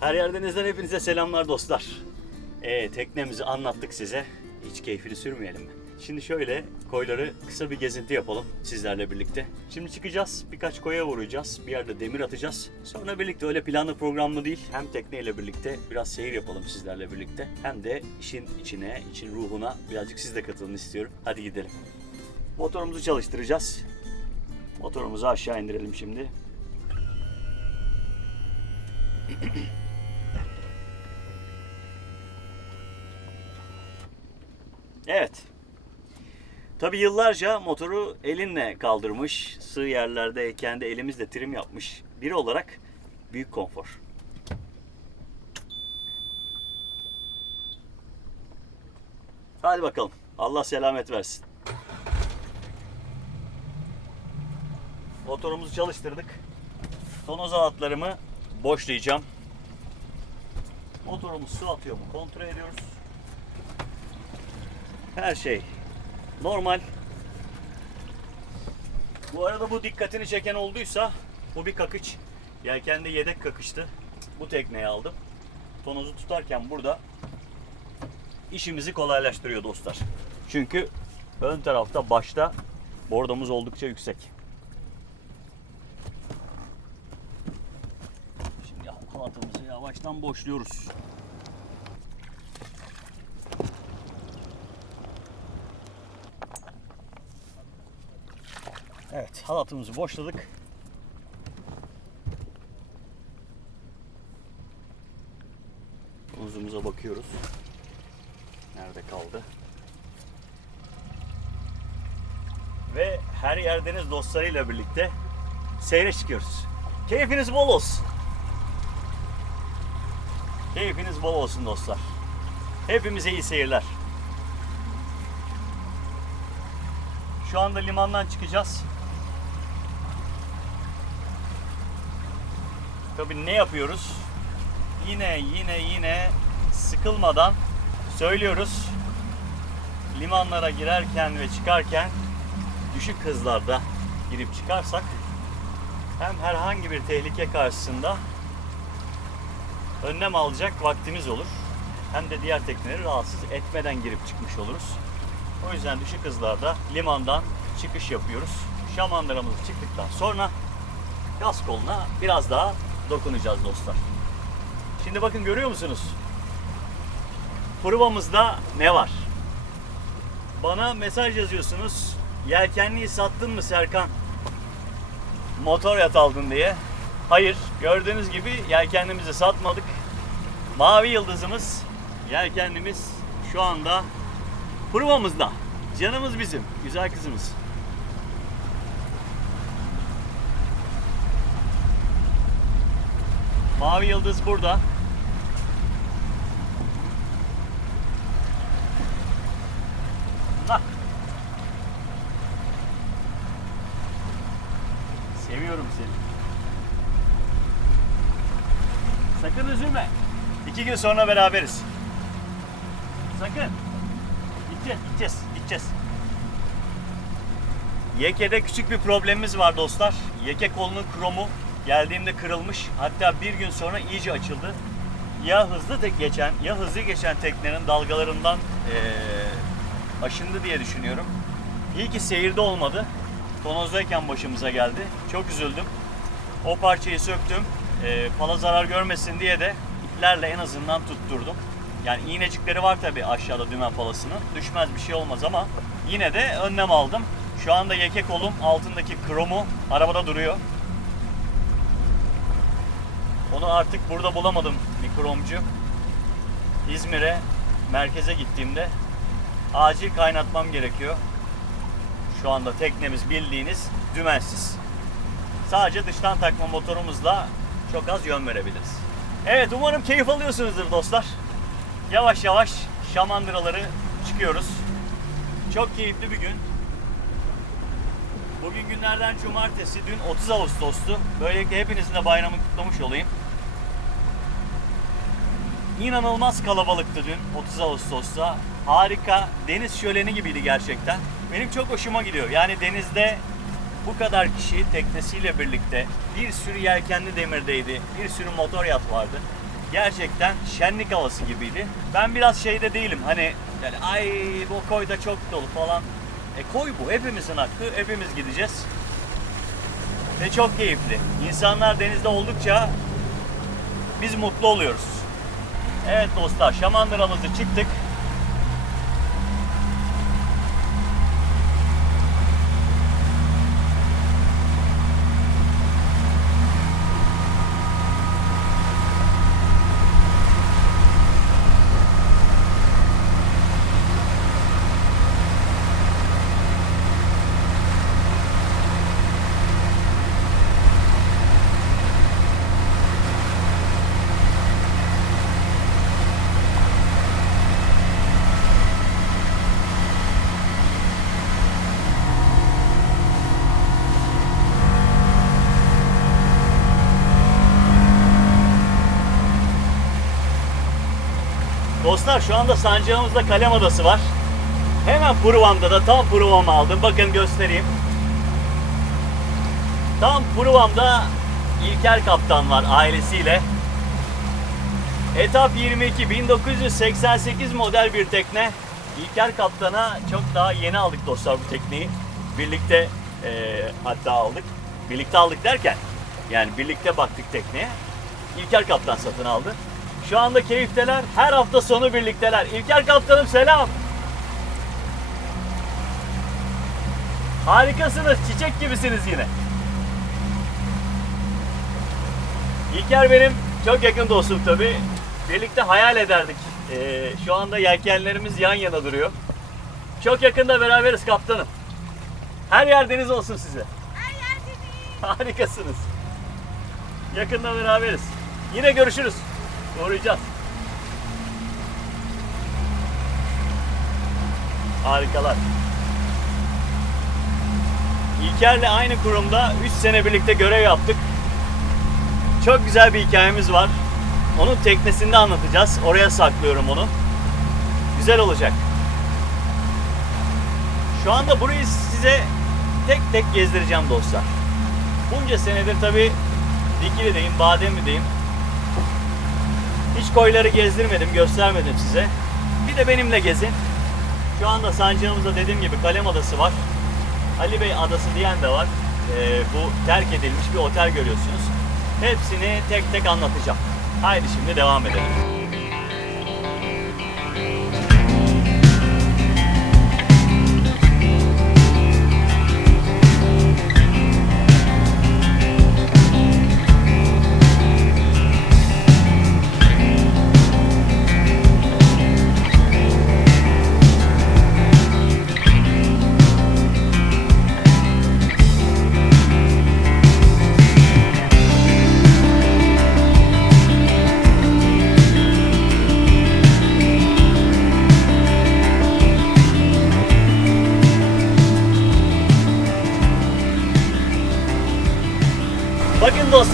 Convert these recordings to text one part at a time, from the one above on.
Her yerden izleyen hepinize selamlar dostlar. Ee, teknemizi anlattık size. Hiç keyfini sürmeyelim mi? Şimdi şöyle koyları kısa bir gezinti yapalım sizlerle birlikte. Şimdi çıkacağız, birkaç koya vuracağız, bir yerde demir atacağız. Sonra birlikte öyle planlı programlı değil, hem tekneyle birlikte biraz seyir yapalım sizlerle birlikte. Hem de işin içine, için ruhuna birazcık siz de katılın istiyorum. Hadi gidelim. Motorumuzu çalıştıracağız. Motorumuzu aşağı indirelim şimdi. Evet. Tabi yıllarca motoru elinle kaldırmış, sığ yerlerde kendi elimizle trim yapmış biri olarak büyük konfor. Hadi bakalım. Allah selamet versin. Motorumuzu çalıştırdık. Tonoz alatlarımı boşlayacağım. Motorumuz su atıyor mu kontrol ediyoruz. Her şey normal. Bu arada bu dikkatini çeken olduysa bu bir kakıç. Yelkenli yedek kakıştı. Bu tekneyi aldım. Tonozu tutarken burada işimizi kolaylaştırıyor dostlar. Çünkü ön tarafta başta bordomuz oldukça yüksek. Şimdi halatımızı yavaştan boşluyoruz. Evet, halatımızı boşladık. Uzumuza bakıyoruz. Nerede kaldı? Ve her yerdeniz dostlarıyla birlikte seyre çıkıyoruz. Keyfiniz bol olsun. Keyfiniz bol olsun dostlar. Hepimize iyi seyirler. Şu anda limandan çıkacağız. Tabii ne yapıyoruz? Yine yine yine sıkılmadan söylüyoruz. Limanlara girerken ve çıkarken düşük hızlarda girip çıkarsak hem herhangi bir tehlike karşısında önlem alacak vaktimiz olur. Hem de diğer tekneleri rahatsız etmeden girip çıkmış oluruz. O yüzden düşük hızlarda limandan çıkış yapıyoruz. Şamandıramız çıktıktan sonra gaz koluna biraz daha dokunacağız dostlar. Şimdi bakın görüyor musunuz? Provamızda ne var? Bana mesaj yazıyorsunuz. Yelkenliği sattın mı Serkan? Motor yat aldın diye. Hayır, gördüğünüz gibi yelkenlimizi satmadık. Mavi yıldızımız, yelkenlimiz şu anda provamızda. Canımız bizim, güzel kızımız. Mavi yıldız burada. Hah. Seviyorum seni. Sakın üzülme. İki gün sonra beraberiz. Sakın. Gideceğiz, gideceğiz, gideceğiz. Yeke'de küçük bir problemimiz var dostlar. Yeke kolunun kromu geldiğimde kırılmış. Hatta bir gün sonra iyice açıldı. Ya hızlı tek geçen, ya hızlı geçen teknenin dalgalarından eee, aşındı diye düşünüyorum. İyi ki seyirde olmadı. Tonozdayken başımıza geldi. Çok üzüldüm. O parçayı söktüm. Eee pala zarar görmesin diye de iplerle en azından tutturdum. Yani iğnecikleri var tabi aşağıda dümen palasının. Düşmez bir şey olmaz ama yine de önlem aldım. Şu anda yeke kolum altındaki kromu arabada duruyor. Onu artık burada bulamadım bir kromcu. İzmir'e merkeze gittiğimde acil kaynatmam gerekiyor. Şu anda teknemiz bildiğiniz dümensiz. Sadece dıştan takma motorumuzla çok az yön verebiliriz. Evet umarım keyif alıyorsunuzdur dostlar. Yavaş yavaş şamandıraları çıkıyoruz. Çok keyifli bir gün. Bugün günlerden cumartesi, dün 30 Ağustos'tu. Böylelikle hepinizin de bayramı kutlamış olayım. İnanılmaz kalabalıktı dün 30 Ağustos'ta. Harika, deniz şöleni gibiydi gerçekten. Benim çok hoşuma gidiyor. Yani denizde bu kadar kişi teknesiyle birlikte bir sürü yelkenli demirdeydi, bir sürü motor yat vardı. gerçekten şenlik havası gibiydi. Ben biraz şeyde değilim hani yani ay bu koyda çok dolu falan. E koy bu hepimizin hakkı hepimiz gideceğiz. Ve çok keyifli. İnsanlar denizde oldukça biz mutlu oluyoruz. Evet dostlar Şamandıra'mızı çıktık. Dostlar şu anda sancağımızda Kalem Adası var. Hemen Puruvam'da da tam Puruvam'ı aldım. Bakın göstereyim. Tam Puruvam'da İlker Kaptan var ailesiyle. Etap 22 1988 model bir tekne. İlker Kaptan'a çok daha yeni aldık dostlar bu tekneyi. Birlikte eee, hatta aldık. Birlikte aldık derken yani birlikte baktık tekneye. İlker Kaptan satın aldı. Şu anda keyifteler. Her hafta sonu birlikteler. İlker Kaptanım selam. Harikasınız. Çiçek gibisiniz yine. İlker benim çok yakın dostum tabii. Birlikte hayal ederdik. Ee, şu anda yelkenlerimiz yan yana duruyor. Çok yakında beraberiz kaptanım. Her yer deniz olsun size. Her yerde Harikasınız. Yakında beraberiz. Yine görüşürüz. Uğrayacağız. Harikalar. İlker'le aynı kurumda 3 sene birlikte görev yaptık. Çok güzel bir hikayemiz var. Onun teknesinde anlatacağız. Oraya saklıyorum onu. Güzel olacak. Şu anda burayı size tek tek gezdireceğim dostlar. Bunca senedir tabi Dikili'deyim, Bademli'deyim. Hiç koyları gezdirmedim, göstermedim size. Bir de benimle gezin. Şu anda sancağımızda dediğim gibi Kalem Adası var. Ali Bey Adası diyen de var. Ee, bu terk edilmiş bir otel görüyorsunuz. Hepsini tek tek anlatacağım. Haydi şimdi devam edelim.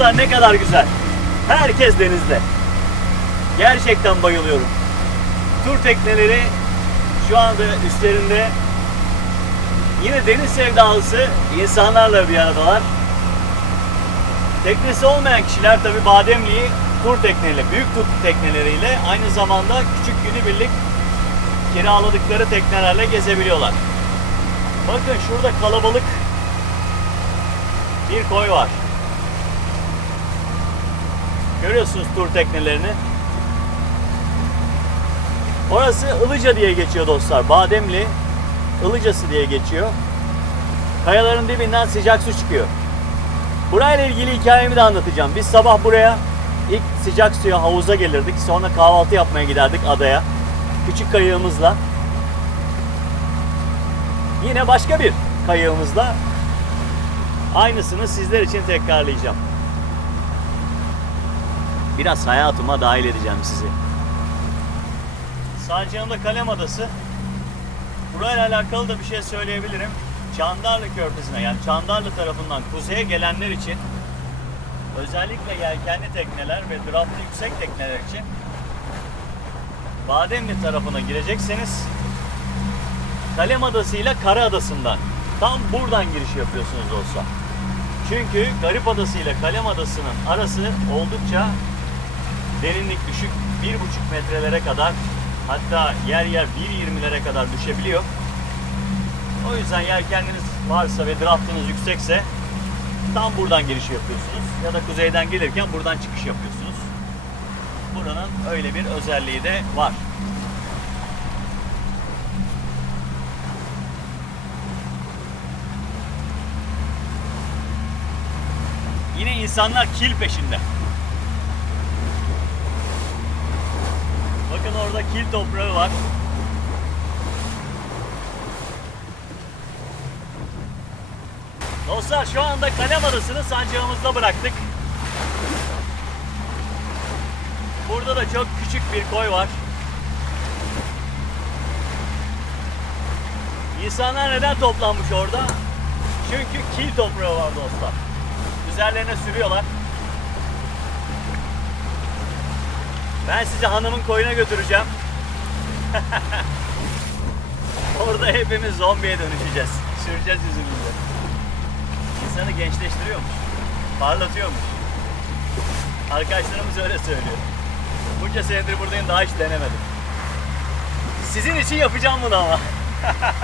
Dostlar ne kadar güzel. Herkes denizde. Gerçekten bayılıyorum. Tur tekneleri şu anda üstlerinde yine deniz sevdalısı insanlarla bir aradalar. Teknesi olmayan kişiler tabi Bademli'yi tur tekneyle, büyük tur tekneleriyle aynı zamanda küçük günübirlik kiraladıkları teknelerle gezebiliyorlar. Bakın şurada kalabalık bir koy var. Görüyorsunuz tur teknelerini. Orası Ilıca diye geçiyor dostlar. Bademli Ilıcası diye geçiyor. Kayaların dibinden sıcak su çıkıyor. Burayla ilgili hikayemi de anlatacağım. Biz sabah buraya ilk sıcak suya havuza gelirdik. Sonra kahvaltı yapmaya giderdik adaya. Küçük kayığımızla. Yine başka bir kayığımızla aynısını sizler için tekrarlayacağım. Biraz hayatıma dahil edeceğim sizi. Sancağımda Kalem Adası. Burayla alakalı da bir şey söyleyebilirim. Çandarlı Körfezi'ne yani Çandarlı tarafından kuzeye gelenler için özellikle yelkenli tekneler ve draftlı yüksek tekneler için Bademli tarafına girecekseniz Kalem Adası ile Kara Adası'ndan tam buradan giriş yapıyorsunuz dostlar. Çünkü Garip Adası ile Kalem Adası'nın arası oldukça Derinlik düşük 1,5 metrelere kadar hatta yer yer 1.20'lere kadar düşebiliyor. O yüzden yelkeniniz varsa ve draftınız yüksekse tam buradan giriş yapıyorsunuz ya da kuzeyden gelirken buradan çıkış yapıyorsunuz. Buranın öyle bir özelliği de var. Yine insanlar kil peşinde. Bakın orada kil toprağı var. Dostlar şu anda Kalem Adası'nı sancağımızda bıraktık. Burada da çok küçük bir koy var. İnsanlar neden toplanmış orada? Çünkü kil toprağı var dostlar. Üzerlerine sürüyorlar. Ben sizi hanımın koyuna götüreceğim. Orada hepimiz zombiye dönüşeceğiz. Süreceğiz yüzümüzü. İnsanı gençleştiriyormuş. Parlatıyormuş. Arkadaşlarımız öyle söylüyor. Bunca senedir buradayım daha hiç denemedim. Sizin için yapacağım bunu ama.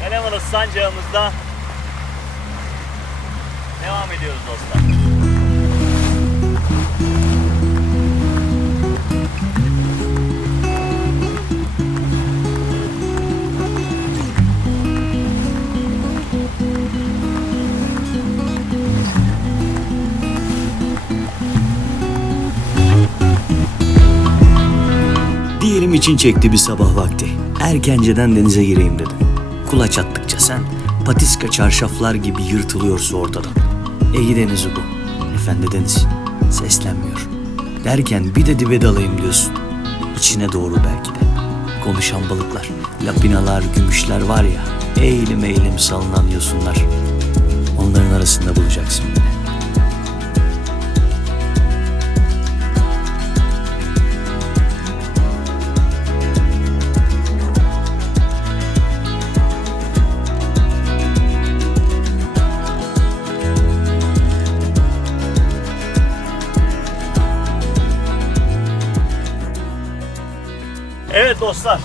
Kalem Adası sancağımızda devam ediyoruz dostlar. Diyelim için çekti bir sabah vakti. Erkenceden denize gireyim dedim. Kulaç attıkça sen patiska çarşaflar gibi yırtılıyorsa ortadan. Ege denizi bu. Efendi deniz. Seslenmiyor. Derken bir de dibe dalayım diyorsun. İçine doğru belki de. Konuşan balıklar, lapinalar, gümüşler var ya. Eğilim eğilim salınan yosunlar. Onların arasında bulacaksın beni. Evet dostlar.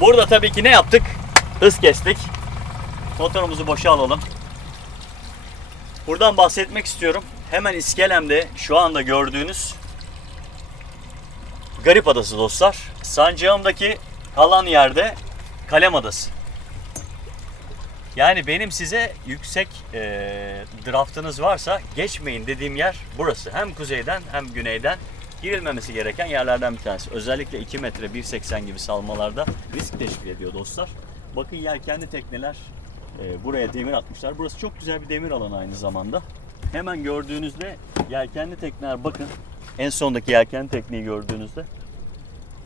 Burada tabii ki ne yaptık? Hız kestik. Motorumuzu boşa alalım. Buradan bahsetmek istiyorum. Hemen iskelemde şu anda gördüğünüz Garip Adası dostlar. Sancağımdaki kalan yerde Kalem Adası. Yani benim size yüksek e, draftınız varsa geçmeyin dediğim yer burası. Hem kuzeyden hem güneyden girilmemesi gereken yerlerden bir tanesi. Özellikle 2 metre 1.80 gibi salmalarda risk teşkil ediyor dostlar. Bakın yelkenli tekneler e, buraya demir atmışlar. Burası çok güzel bir demir alanı aynı zamanda. Hemen gördüğünüzde yelkenli tekneler bakın en sondaki yelkenli tekneyi gördüğünüzde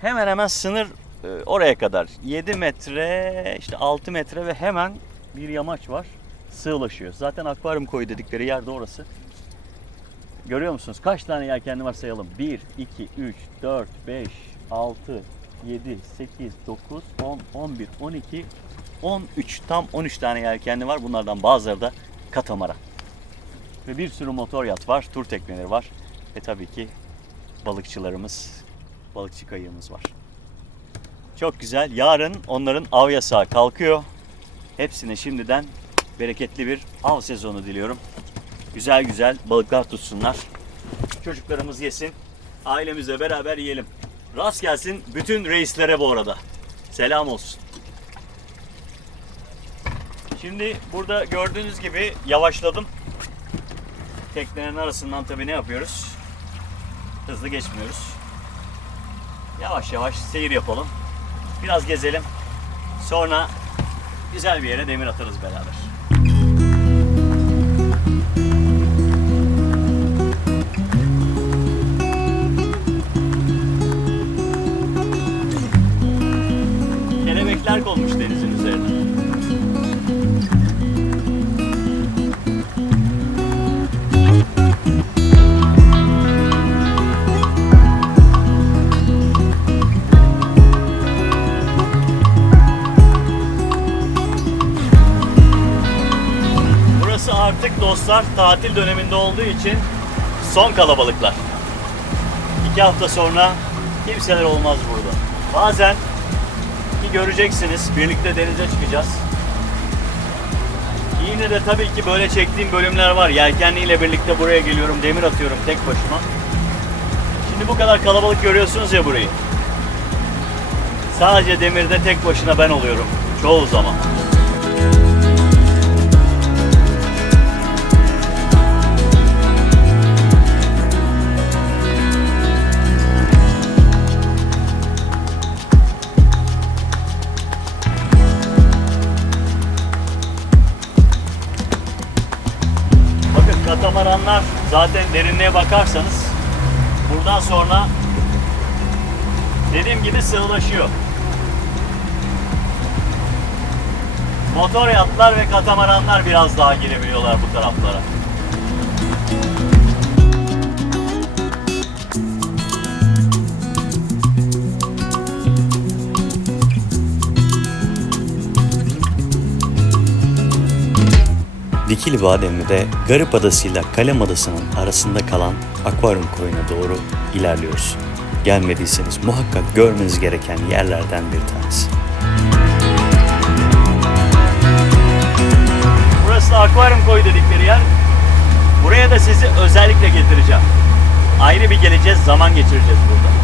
hemen hemen sınır e, oraya kadar 7 metre işte 6 metre ve hemen bir yamaç var sığlaşıyor. Zaten akvaryum koyu dedikleri yer de orası. Görüyor musunuz? Kaç tane yelkenli var sayalım. 1, 2, 3, 4, 5, 6, 7, 8, 9, 10, 11, 12, 13. Tam 13 tane yelkenli var. Bunlardan bazıları da katamaran. Ve bir sürü motor yat var. Tur tekneleri var. Ve tabii ki balıkçılarımız, balıkçı kayığımız var. Çok güzel. Yarın onların av yasağı kalkıyor. Hepsine şimdiden bereketli bir av sezonu diliyorum güzel güzel balıklar tutsunlar. Çocuklarımız yesin. Ailemizle beraber yiyelim. Rast gelsin bütün reislere bu arada. Selam olsun. Şimdi burada gördüğünüz gibi yavaşladım. Teknelerin arasından tabii ne yapıyoruz? Hızlı geçmiyoruz. Yavaş yavaş seyir yapalım. Biraz gezelim. Sonra güzel bir yere demir atarız beraber. Kelebekler konmuş denizin üzerine. dostlar tatil döneminde olduğu için son kalabalıklar. İki hafta sonra kimseler olmaz burada. Bazen göreceksiniz birlikte denize çıkacağız. Yine de tabii ki böyle çektiğim bölümler var. Yelkenliyle birlikte buraya geliyorum, demir atıyorum tek başıma. Şimdi bu kadar kalabalık görüyorsunuz ya burayı. Sadece demirde tek başına ben oluyorum. Çoğu zaman. Katamaranlar zaten derinliğe bakarsanız buradan sonra dediğim gibi sığlaşıyor. Motor yatlar ve katamaranlar biraz daha girebiliyorlar bu taraflara. Dikili Bademli'de Garip Adası ile Kalem Adası'nın arasında kalan akvaryum koyuna doğru ilerliyoruz. Gelmediyseniz muhakkak görmeniz gereken yerlerden bir tanesi. Burası da akvaryum koyu dedikleri yer. Buraya da sizi özellikle getireceğim. Ayrı bir geleceğiz, zaman geçireceğiz burada.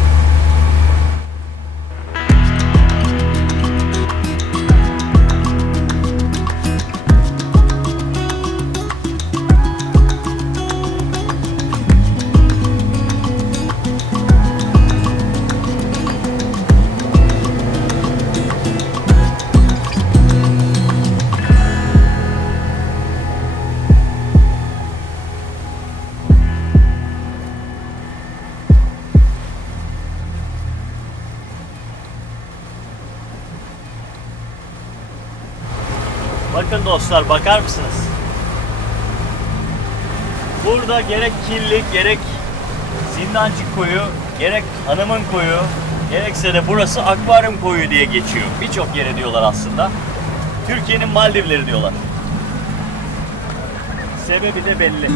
Dostlar bakar mısınız? Burada gerek kirli gerek zindancık koyu gerek hanımın koyu gerekse de burası akvaryum koyu diye geçiyor. Birçok yere diyorlar aslında. Türkiye'nin Maldivleri diyorlar. Sebebi de belli.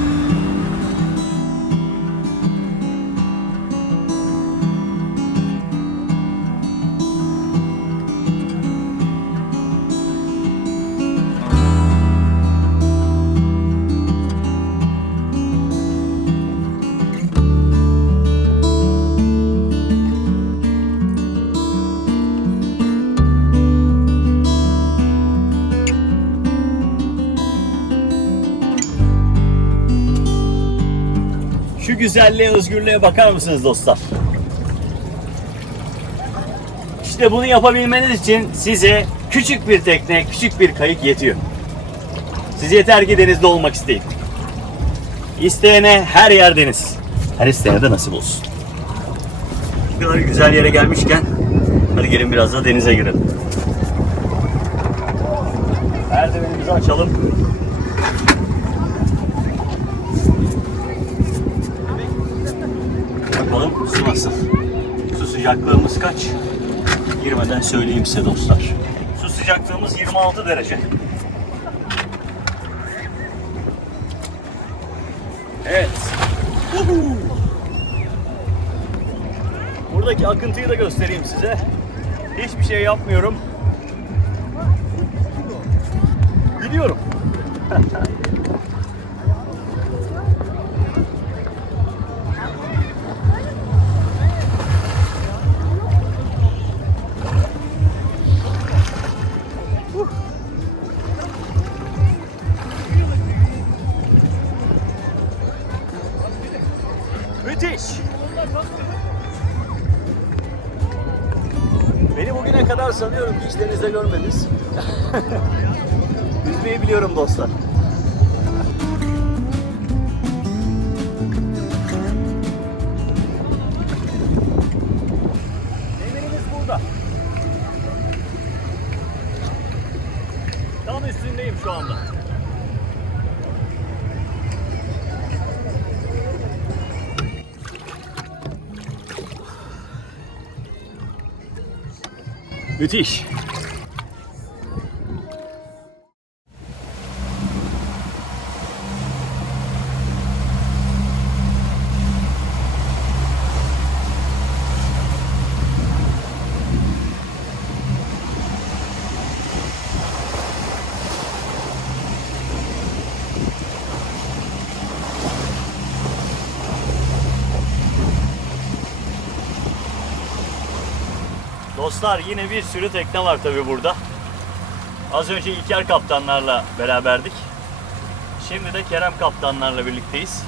Güzelliğe, özgürlüğe bakar mısınız dostlar? İşte bunu yapabilmeniz için size küçük bir tekne, küçük bir kayık yetiyor. Siz yeter ki denizde olmak isteyin. İsteyene her yer deniz. Her isteyene de nasip olsun. Bu kadar güzel yere gelmişken hadi gelin biraz da denize girelim. Merdivenimizi açalım. Bakalım su nasıl? Su sıcaklığımız kaç? Girmeden söyleyeyim size dostlar. Su sıcaklığımız 26 derece. Evet. Uhu. Buradaki akıntıyı da göstereyim size. Hiçbir şey yapmıyorum. Gidiyorum. görmediniz. Yüzmeyi biliyorum dostlar. Demirimiz burada. Tam üstündeyim şu anda. Müthiş. Dostlar yine bir sürü tekne var tabi burada. Az önce İlker kaptanlarla beraberdik. Şimdi de Kerem kaptanlarla birlikteyiz.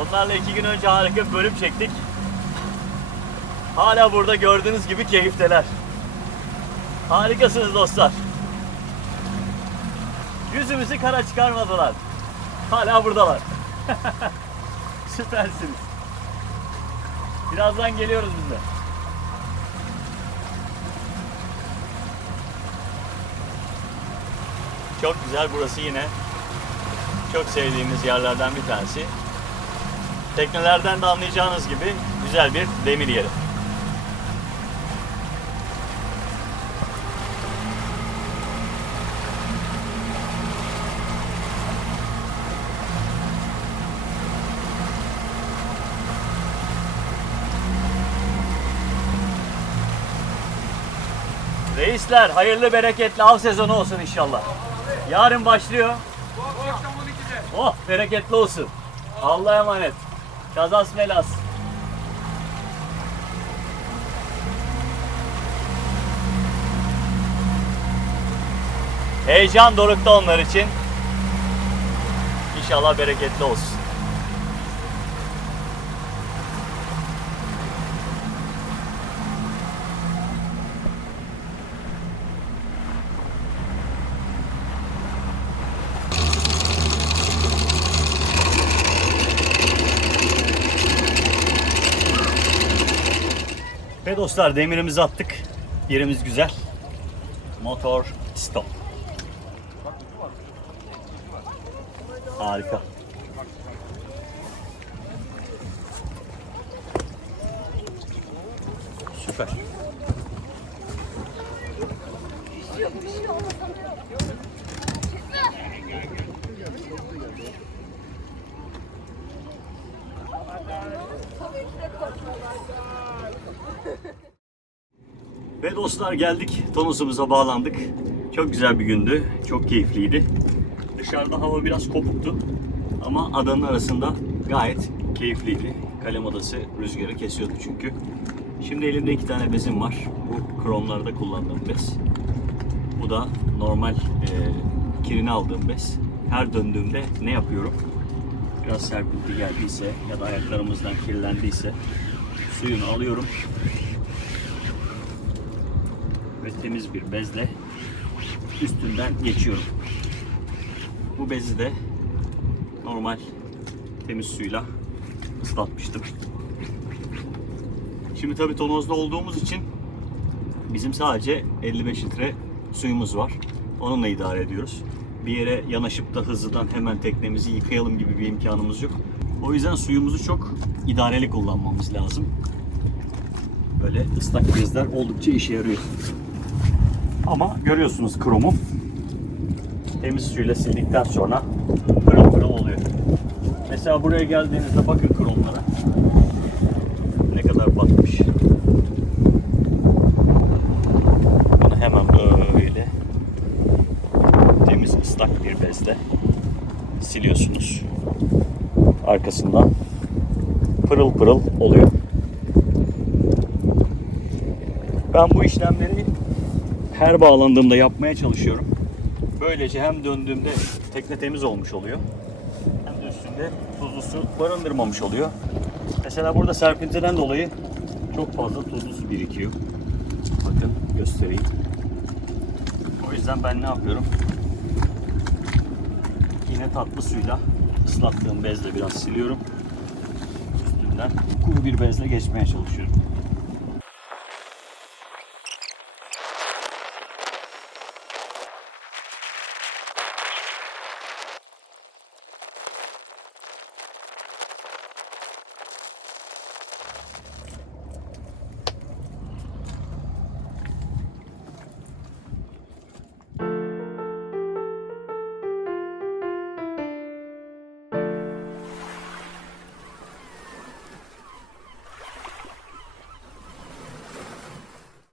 Onlarla iki gün önce harika bir bölüm çektik. Hala burada gördüğünüz gibi keyifteler. Harikasınız dostlar. Yüzümüzü kara çıkarmadılar. Hala buradalar. Süpersiniz. Birazdan geliyoruz biz de. Çok güzel burası yine. Çok sevdiğimiz yerlerden bir tanesi. Teknelerden de anlayacağınız gibi güzel bir demir yeri. Reisler hayırlı bereketli av sezonu olsun inşallah. Yarın başlıyor. Oh bereketli olsun. Allah'a emanet. Kazas melas. Heyecan dorukta onlar için. İnşallah bereketli olsun. Ve dostlar demirimizi attık. Yerimiz güzel. Motor stop. Harika. Süper. Ve dostlar geldik. Tonosumuza bağlandık. Çok güzel bir gündü. Çok keyifliydi. Dışarıda hava biraz kopuktu. Ama adanın arasında gayet keyifliydi. Kalem adası rüzgarı kesiyordu çünkü. Şimdi elimde iki tane bezim var. Bu kromlarda kullandığım bez. Bu da normal e, kirini aldığım bez. Her döndüğümde ne yapıyorum? Biraz serpinti geldiyse ya da ayaklarımızdan kirlendiyse suyunu alıyorum ve temiz bir bezle üstünden geçiyorum. Bu bezi de normal temiz suyla ıslatmıştım. Şimdi tabii tonozda olduğumuz için bizim sadece 55 litre suyumuz var. Onunla idare ediyoruz. Bir yere yanaşıp da hızlıdan hemen teknemizi yıkayalım gibi bir imkanımız yok. O yüzden suyumuzu çok idareli kullanmamız lazım. Böyle ıslak bezler oldukça işe yarıyor. Ama görüyorsunuz kromu temiz suyla sildikten sonra pırıl pırıl oluyor. Mesela buraya geldiğinizde bakın kromlara. Ne kadar batmış. Bunu hemen böyle temiz ıslak bir bezle siliyorsunuz. Arkasından pırıl pırıl oluyor. Ben bu işlemleri her bağlandığımda yapmaya çalışıyorum. Böylece hem döndüğümde tekne temiz olmuş oluyor. Hem de üstünde tuzlu su barındırmamış oluyor. Mesela burada serpintiden dolayı çok fazla tuzlu su birikiyor. Bakın göstereyim. O yüzden ben ne yapıyorum? Yine tatlı suyla ıslattığım bezle biraz siliyorum. Üstünden kuru bir bezle geçmeye çalışıyorum.